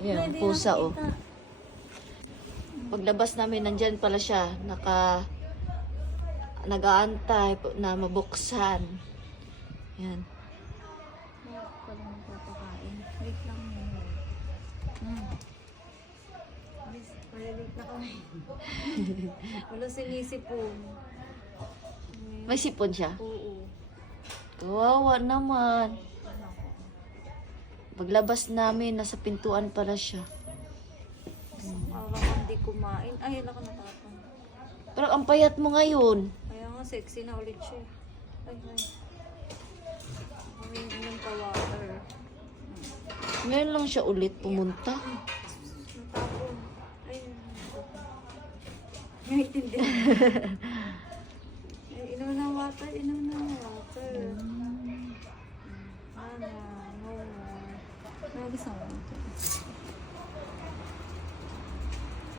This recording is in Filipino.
Yan, pusa oh. Paglabas namin, nandyan pala siya. Nag-aantay na mabuksan. Yan. Bakit pa lang magpapakain? Wait lang yun. Miss, malilate na kami. Wala sinisipon. May sipon siya? Oo. Kawawa naman. Paglabas namin, nasa pintuan pala siya. Parang hindi kumain. Ay, wala ko natatang. Pero ang payat mo ngayon. Kaya nga, sexy na ulit siya. Ay, ay. Umiinom ka water. Ngayon lang siya ulit pumunta. Natapon. Ay, naiintindihan. Ay, inom na water, inom na water. Ano, no more. Ano gusto mo?